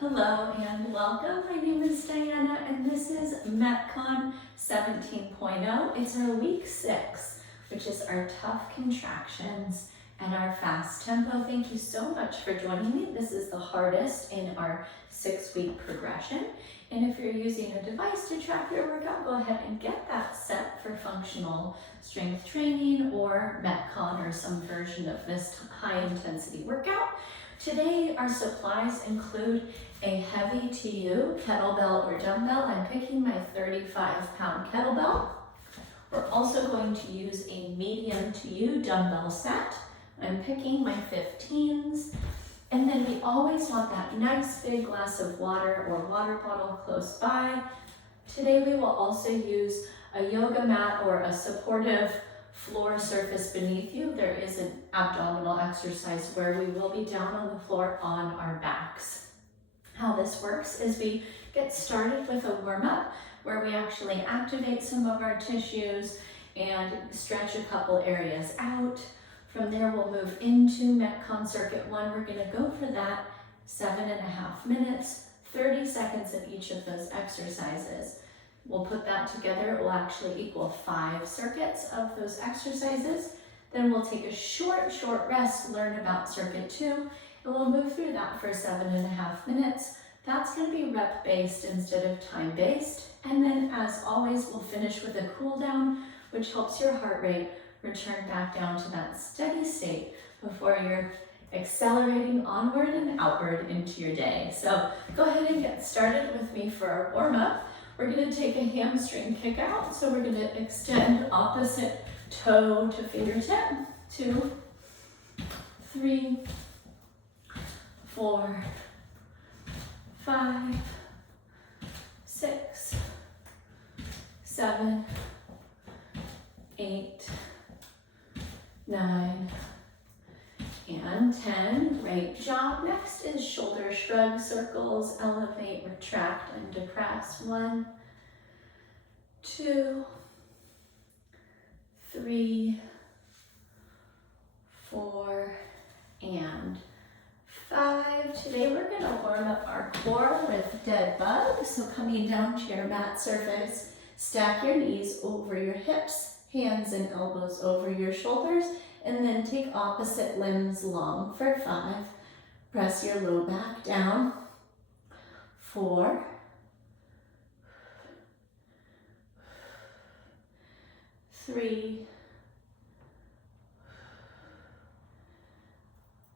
Hello and welcome. My name is Diana and this is MetCon 17.0. It's our week 6, which is our tough contractions and our fast tempo. Thank you so much for joining me. This is the hardest in our 6-week progression. And if you're using a device to track your workout, go ahead and get that set for functional strength training or MetCon or some version of this high intensity workout. Today, our supplies include a heavy to you kettlebell or dumbbell. I'm picking my 35-pound kettlebell. We're also going to use a medium to you dumbbell set. I'm picking my 15s. And then we always want that nice big glass of water or water bottle close by. Today, we will also use a yoga mat or a supportive floor surface beneath you. There is an abdominal exercise where we will be down on the floor on our backs. How this works is we get started with a warm-up where we actually activate some of our tissues and stretch a couple areas out. From there, we'll move into MetCon Circuit 1. We're gonna go for that 7.5 minutes, 30 seconds of each of those exercises. We'll put that together. It will actually equal 5 circuits of those exercises. Then we'll take a short rest, learn about circuit 2, and we'll move through that for 7.5 minutes. That's going to be rep-based instead of time-based. And then, as always, we'll finish with a cool down, which helps your heart rate return back down to that steady state before you're accelerating onward and outward into your day. So go ahead and get started with me for our warm-up. We're going to take a hamstring kick out. So we're going to extend opposite toe to fingertip. 2, 3, 4, 5, 6, 7, 8, 9, and 10. Great job. Next is shoulder shrug circles. Elevate, retract, and depress. 1, 2, 3, 4, and 5. Today we're going to warm up our core with dead bug. So coming down to your mat surface, stack your knees over your hips, hands and elbows over your shoulders, and then take opposite limbs long for 5. Press your low back down. 4, 3,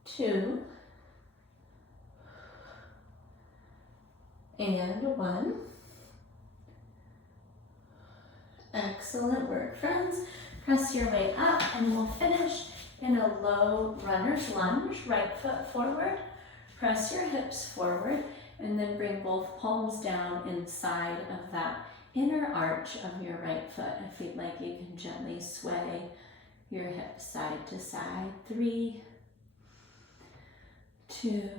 2, and 1. Excellent work, friends. Press your way up and we'll finish in a low runner's lunge. Right foot forward, press your hips forward, and then bring both palms down inside of that inner arch of your right foot. If you'd like, you can gently sway your hips side to side. 3, 2,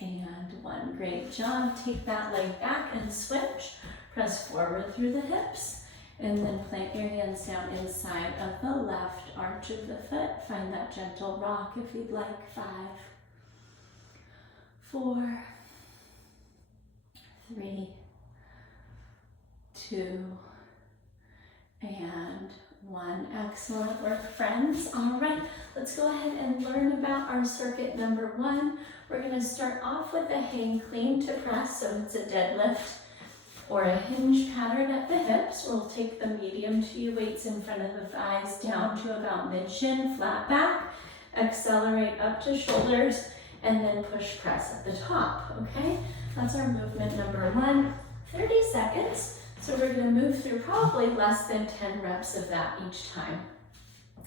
and 1. Great job. Take that leg back and switch. Press forward through the hips, and then plant your hands down inside of the left arch of the foot. Find that gentle rock if you'd like. 5, 4, 3, 2, and 1. Excellent work, friends. All right, let's go ahead and learn about our circuit number 1. We're going to start off with a hang clean to press, so it's a deadlift or a hinge pattern at the hips. We'll take the medium to you weights in front of the thighs down to about mid-shin, flat back, accelerate up to shoulders, and then push press at the top, okay? That's our movement number 1, 30 seconds. So we're gonna move through probably less than 10 reps of that each time.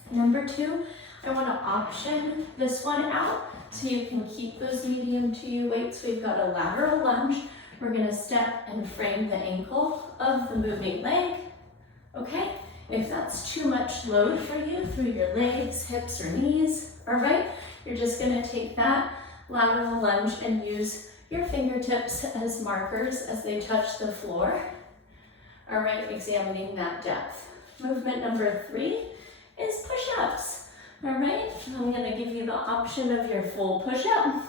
Number 2, I wanna option this one out so you can keep those medium to you weights. We've got a lateral lunge. We're gonna step and frame the ankle of the moving leg, okay? If that's too much load for you through your legs, hips, or knees, all right? You're just gonna take that lateral lunge and use your fingertips as markers as they touch the floor. All right, examining that depth. Movement number 3 is push-ups. All right, I'm gonna give you the option of your full push-up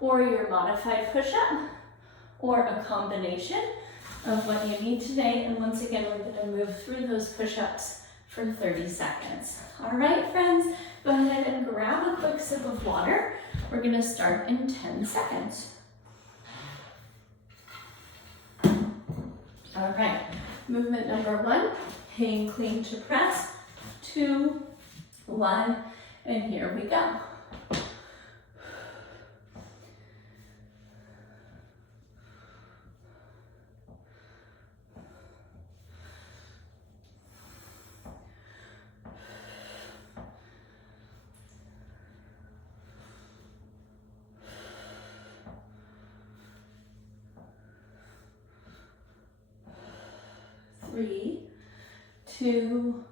or your modified push-up, or a combination of what you need today. And once again, we're gonna move through those push-ups for 30 seconds. All right, friends, go ahead and grab a quick sip of water. We're gonna start in 10 seconds. All right, movement number 1, hang clean to press, 2, 1, and here we go. Three, 2,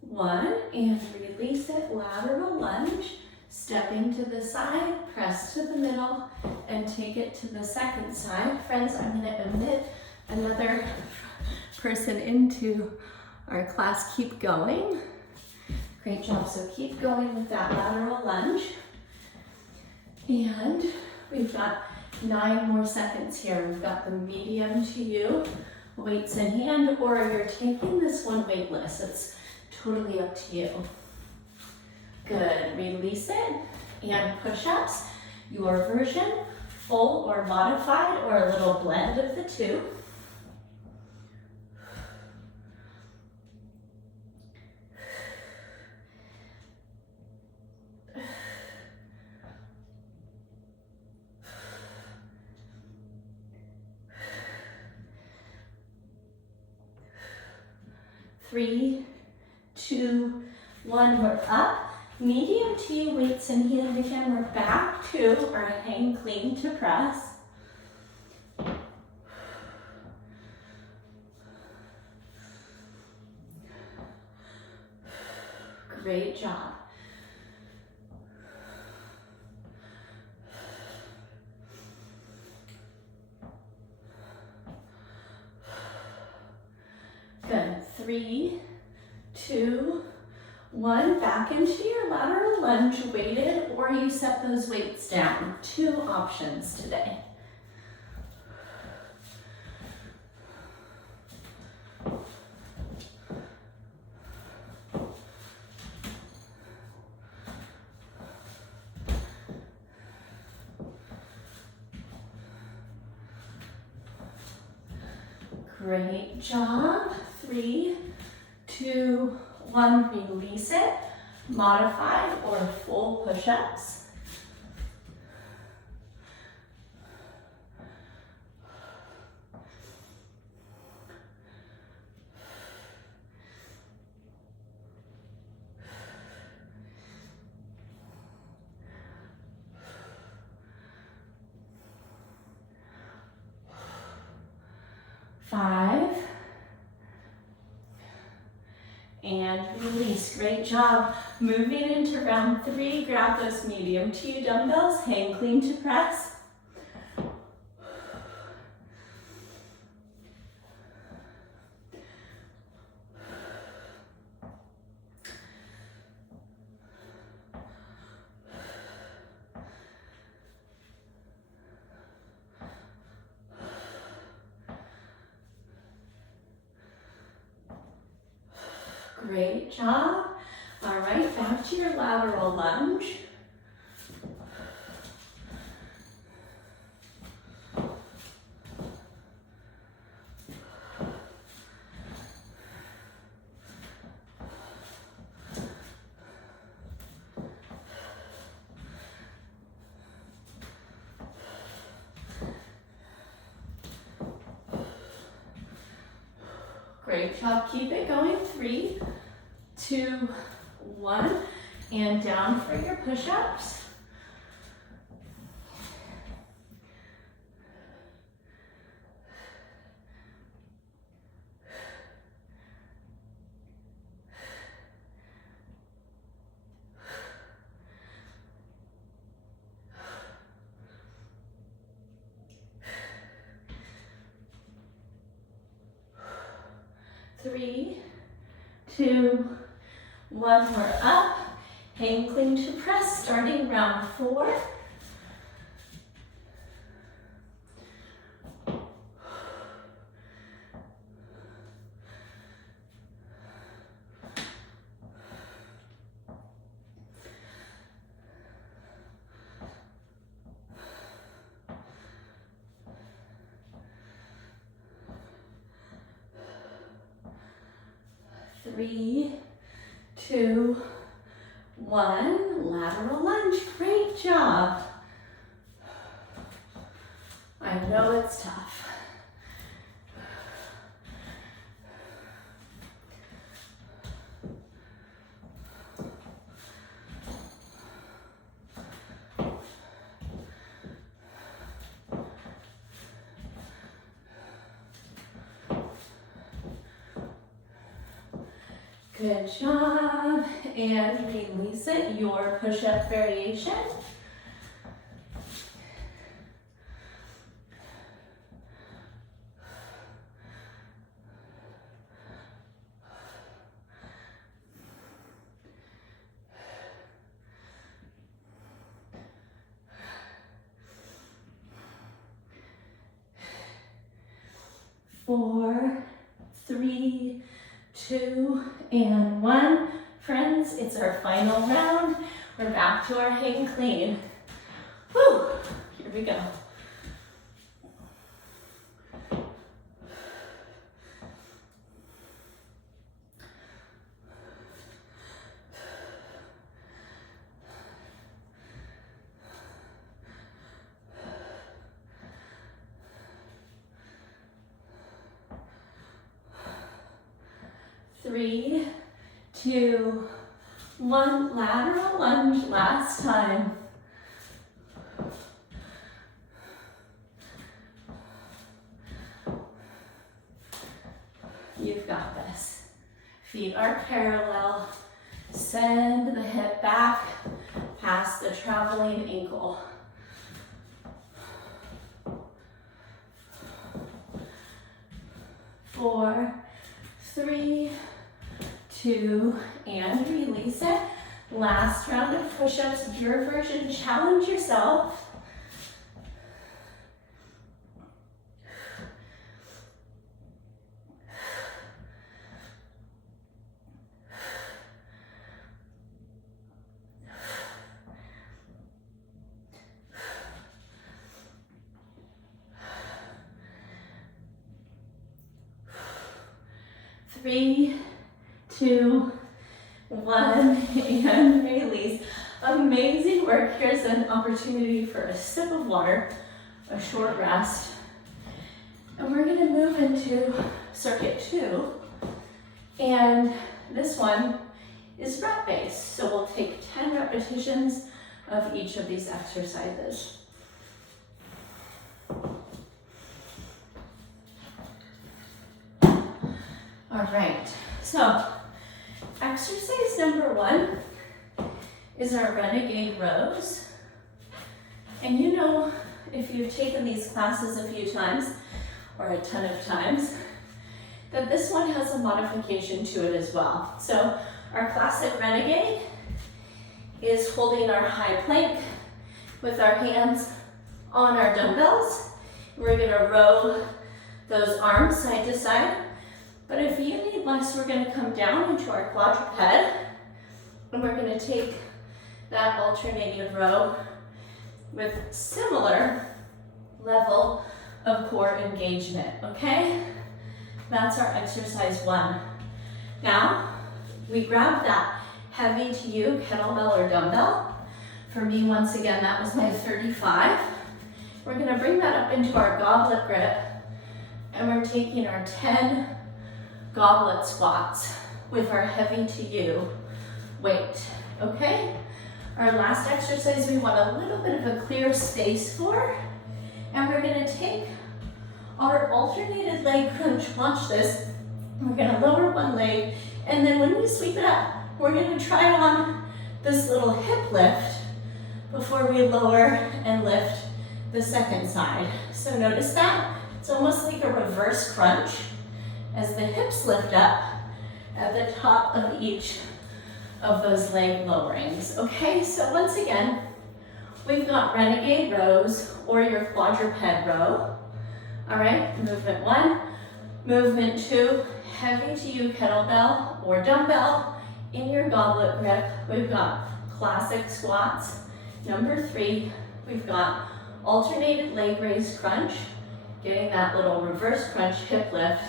1, and release it, lateral lunge, stepping to the side, press to the middle, and take it to the second side. Friends, I'm gonna admit another person into our class. Keep going. Great job, so keep going with that lateral lunge. And we've got 9 more seconds here. We've got the medium to you, weights in hand, or you're taking this one weightless. It's totally up to you. Good, release it, and push-ups, your version, full or modified, or a little blend of the two. Three, 2, 1, we're up. Medium to you, weights in hand again. We're back to our hang clean to press. Great job. Good. 3, 2, 1, back into your lateral lunge, weighted, or you set those weights down. 2 options today. Great job. 3, 2, 1, release it. Modified or full push-ups. Five. And release. Great job. Moving into round 3, grab those medium to you dumbbells, hang clean to press. Great job. All right, back to your lateral lunge. Great job. Keep it going. 3, 2, 1, and down for your push-ups. Three, 2, 1, we're up. Hang clean to press, starting round 4. 3, 2, 1. Lateral lunge. Great job. I know it's tough. 'Good job. And release it. Your push-up variation. Four, 3, 2, and 1. Friends, it's our final round. We're back to our hang clean. Whew, here we go. Three, 2, 1. Lateral lunge. Last time. You've got this. Feet are parallel. Send the hip back past the traveling ankle. 4, 3, 2, and release it. Last round of push-ups, your version. Challenge yourself. Three, 2, 1, and release. Amazing work. Here's an opportunity for a sip of water, a short rest. And we're gonna move into circuit 2. And this one is rep based. So we'll take 10 repetitions of each of these exercises. All right, so exercise number 1 is our renegade rows. And you know, if you've taken these classes a few times, or a ton of times, that this one has a modification to it as well. So our classic renegade is holding our high plank with our hands on our dumbbells. We're gonna row those arms side to side. But if you need less, we're gonna come down into our quadruped, and we're gonna take that alternating row with similar level of core engagement, okay? That's our exercise 1. Now, we grab that heavy to you kettlebell or dumbbell. For me, once again, that was my 35. We're gonna bring that up into our goblet grip, and we're taking our 10 goblet squats with our heavy to you weight, okay? Our last exercise we want a little bit of a clear space for, and we're gonna take our alternated leg crunch. Watch this. We're gonna lower one leg, and then when we sweep it up, we're gonna try on this little hip lift before we lower and lift the second side. So notice that. It's almost like a reverse crunch as the hips lift up at the top of each of those leg lowerings. Okay, so once again, we've got renegade rows or your quadruped row. All right, movement 1. Movement 2, heavy to you kettlebell or dumbbell in your goblet grip. We've got classic squats. Number 3, we've got alternated leg raise crunch, getting that little reverse crunch hip lift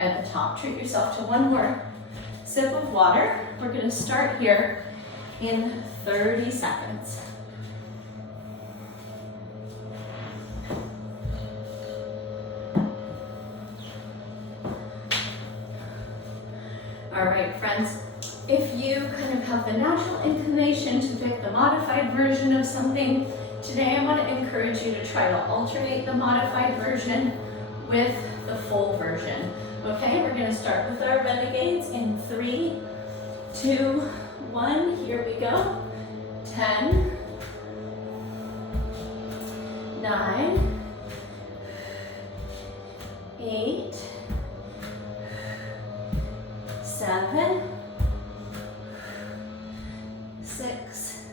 at the top. Treat yourself to one more sip of water. We're going to start here in 30 seconds. All right, friends, if you kind of have the natural inclination to pick the modified version of something, today I want to encourage you to try to alternate the modified version with the full version. Okay, we're going to start with our renegades in 3, 2, 1. Here we go. 10, 9, 8, 7, 6,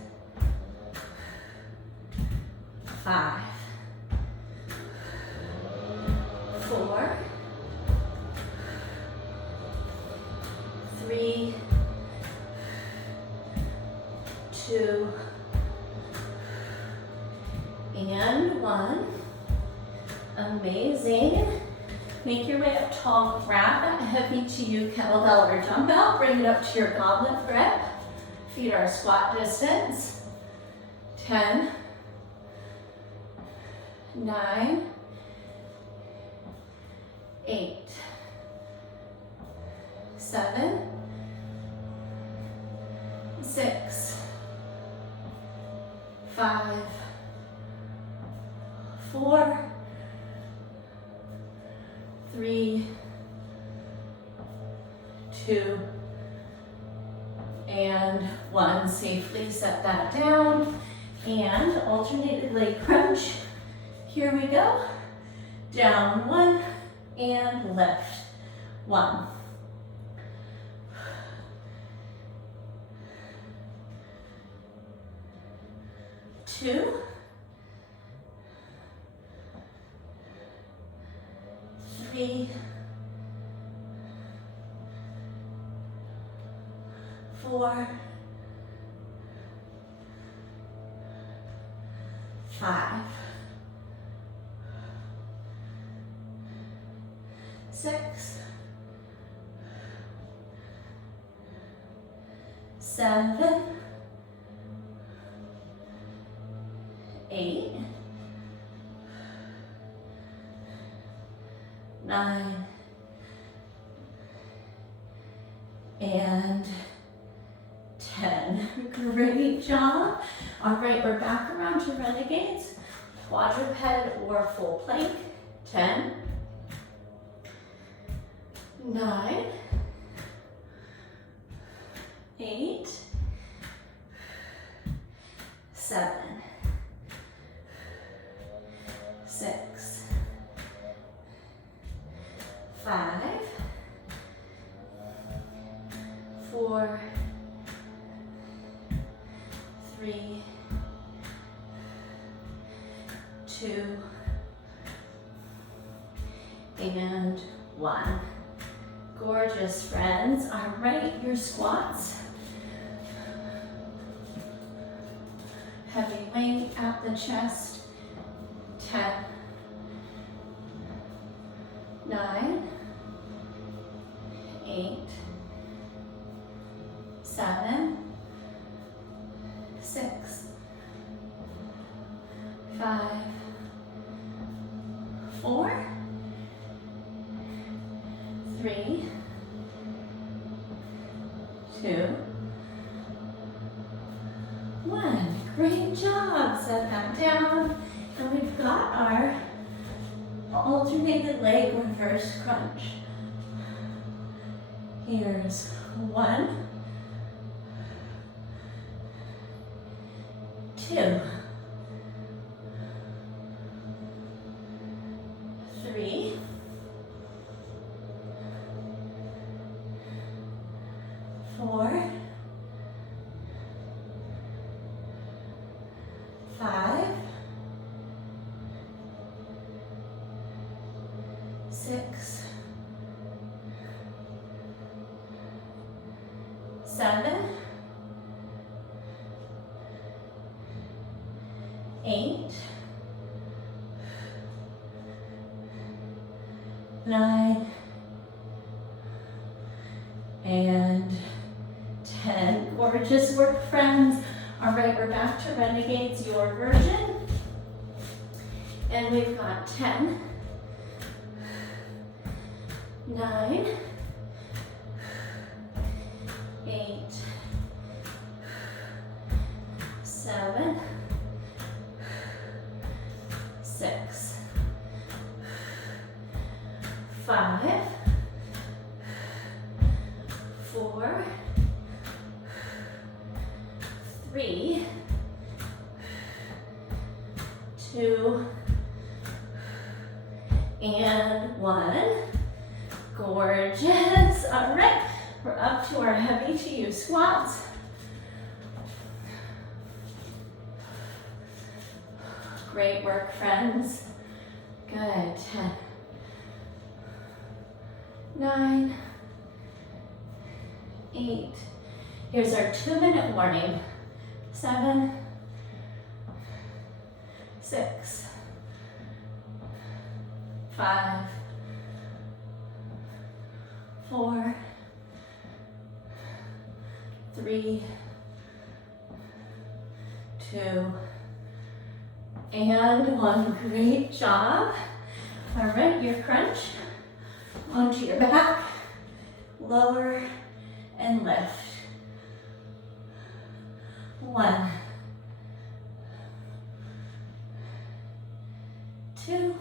5, 4, 3, 2, and 1. Amazing. Make your way up tall. Grab that heavy to you kettlebell or dumbbell. Bring it up to your goblet grip. Feet are squat distance. 10, 9, 8, 7, 6, 5, 4, 3, 2, and 1. Safely set that down. And alternated leg crunch. Here we go. Down 1 and lift. 1. 2. 3, 4, 5, 6, 7, 8, 9, and 10. Great job. All right, we're back around to renegades, quadruped or full plank. 10, 9, 8, 7, 6, 5, 4, 3, 2, and 1. Gorgeous, friends. All right, your squats. Heavy weight at the chest. 10, 9, 8, 7, 6, 5, 4, 3, 2, 1. Great job. Set that down. And we've got our alternated leg reverse crunch. Here's 1, 2, 3, 4, 5, 6, 7, 8, 9, and Gorgeous work, friends. All right, we're back to Renegades, your version. And we've got 10, 9, 8, 7, 6, 5, 4, 3, 2, and 1. Gorgeous. All right, we're up to our heavy to you squats. Great work, friends. Good. 10, 9, 8. Here's our 2-minute warning. 7, 6, 5, 4, 3, 2, and 1. Great job. All right, your crunch onto your back, lower and lift. 1, 2,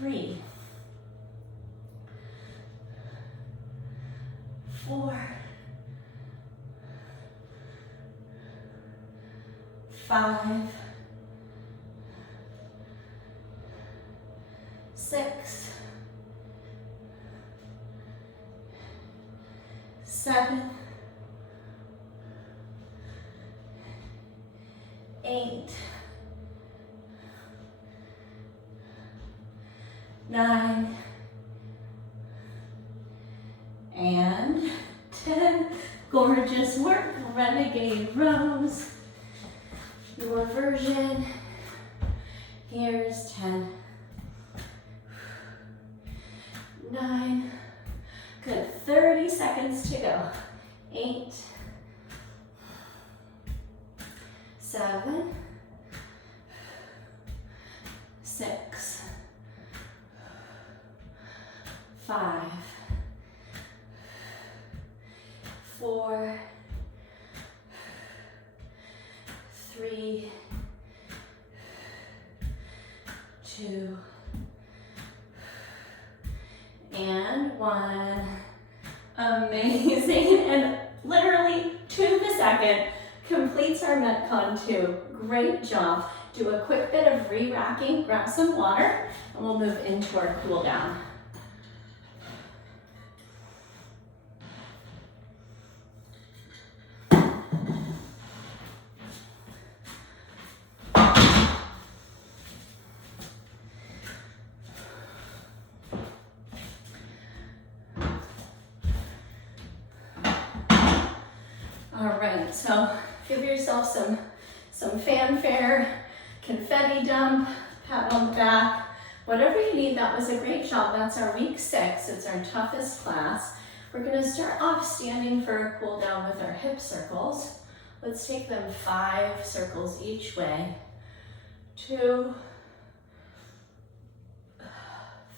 3, 4, 5, 6, 7, 8, 9, and 10. Gorgeous work, Renegade rows. Your version. Here's 10, 9. Good. 30 seconds to go. 8, 7, 6, 5, 4, 3, 2, and 1. Amazing. And literally to the second completes our MetCon 2. Great job. Do a quick bit of re-racking, grab some water, and we'll move into our cool down. All right, so give yourself some fanfare, confetti dump, pat on the back, whatever you need. That was a great job. That's our week 6. It's our toughest class. We're gonna start off standing for a cool down with our hip circles. Let's take them 5 circles each way. 2,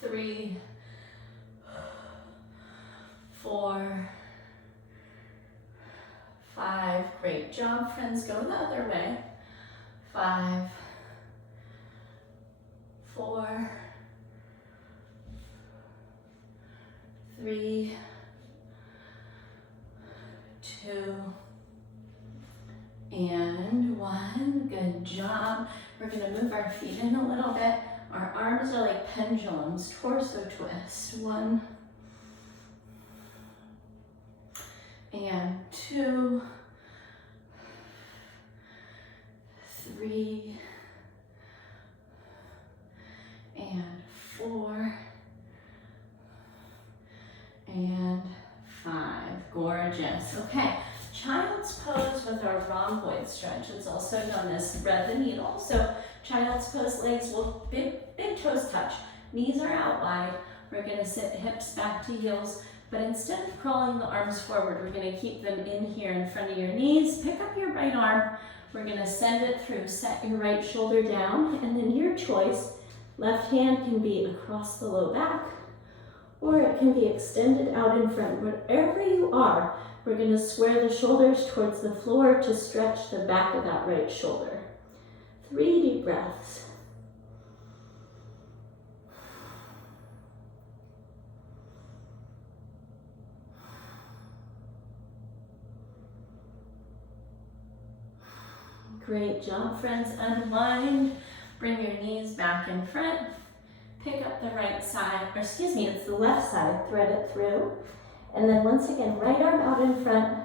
3, 4, 5. Great job, friends. Go the other way. 5, 4, 3, 2, and 1. Good job. We're going to move our feet in a little bit. Our arms are like pendulums. Torso twist. 1, and 2, 3, and 4, and 5. Gorgeous. Okay, child's pose with our rhomboid stretch. It's also known as thread the needle. So child's pose, legs will big toes touch. Knees are out wide. We're going to sit hips back to heels, But instead of crawling the arms forward, we're gonna keep them in here in front of your knees. Pick up your right arm. We're gonna send it through. Set your right shoulder down, and then your choice. Left hand can be across the low back, or it can be extended out in front. Wherever you are, we're gonna square the shoulders towards the floor to stretch the back of that right shoulder. 3 deep breaths. Great job, friends. Unwind. Bring your knees back in front. Pick up the right side, or excuse me, it's the left side. Thread it through. And then once again, right arm out in front,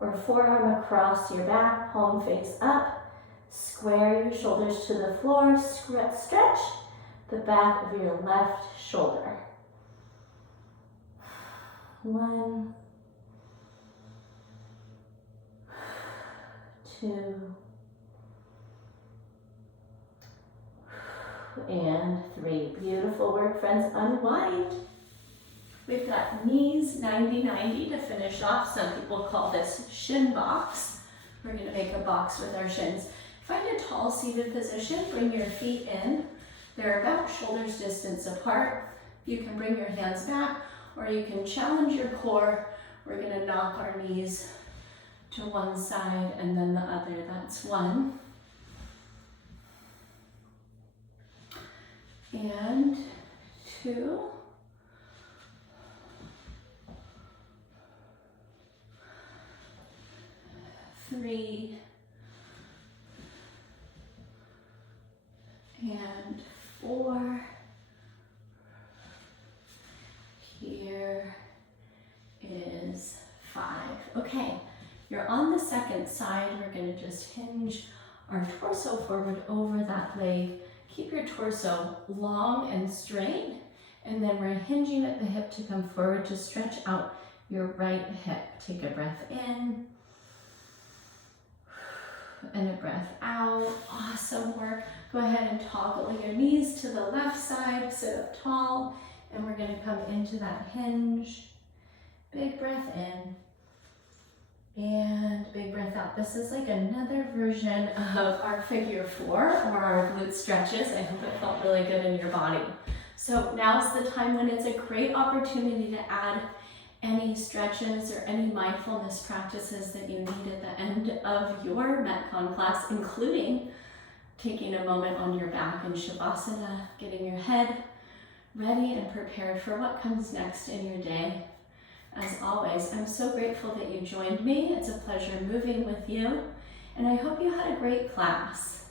or forearm across your back, palm face up. Square your shoulders to the floor. Stretch the back of your left shoulder. 1, 2, and 3. Beautiful work, friends. Unwind. We've got knees 90-90 to finish off. Some people call this shin box. We're going to make a box with our shins. Find a tall seated position. Bring your feet in. They're about shoulders distance apart. You can bring your hands back, or you can challenge your core. We're going to knock our knees to one side and then the other. That's 1. And 2. 3. And 4. Here is 5. Okay, you're on the second side. We're going to just hinge our torso forward over that leg. Keep your torso long and straight, and then we're hinging at the hip to come forward to stretch out your right hip. Take a breath in and a breath out. Awesome work. Go ahead and toggle your knees to the left side, sit up tall, and we're going to come into that hinge. Big breath in and big breath out. This is like another version of our figure 4 or our glute stretches. I hope it felt really good in your body. So now's the time when it's a great opportunity to add any stretches or any mindfulness practices that you need at the end of your MetCon class, including taking a moment on your back in Shavasana, getting your head ready and prepared for what comes next in your day. As always, I'm so grateful that you joined me. It's a pleasure moving with you, and I hope you had a great class.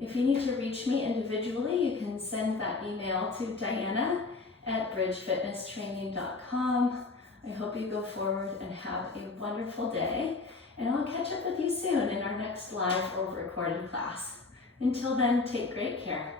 If you need to reach me individually, you can send that email to diana@bridgefitnesstraining.com. I hope you go forward and have a wonderful day, and I'll catch up with you soon in our next live or recorded class. Until then, take great care.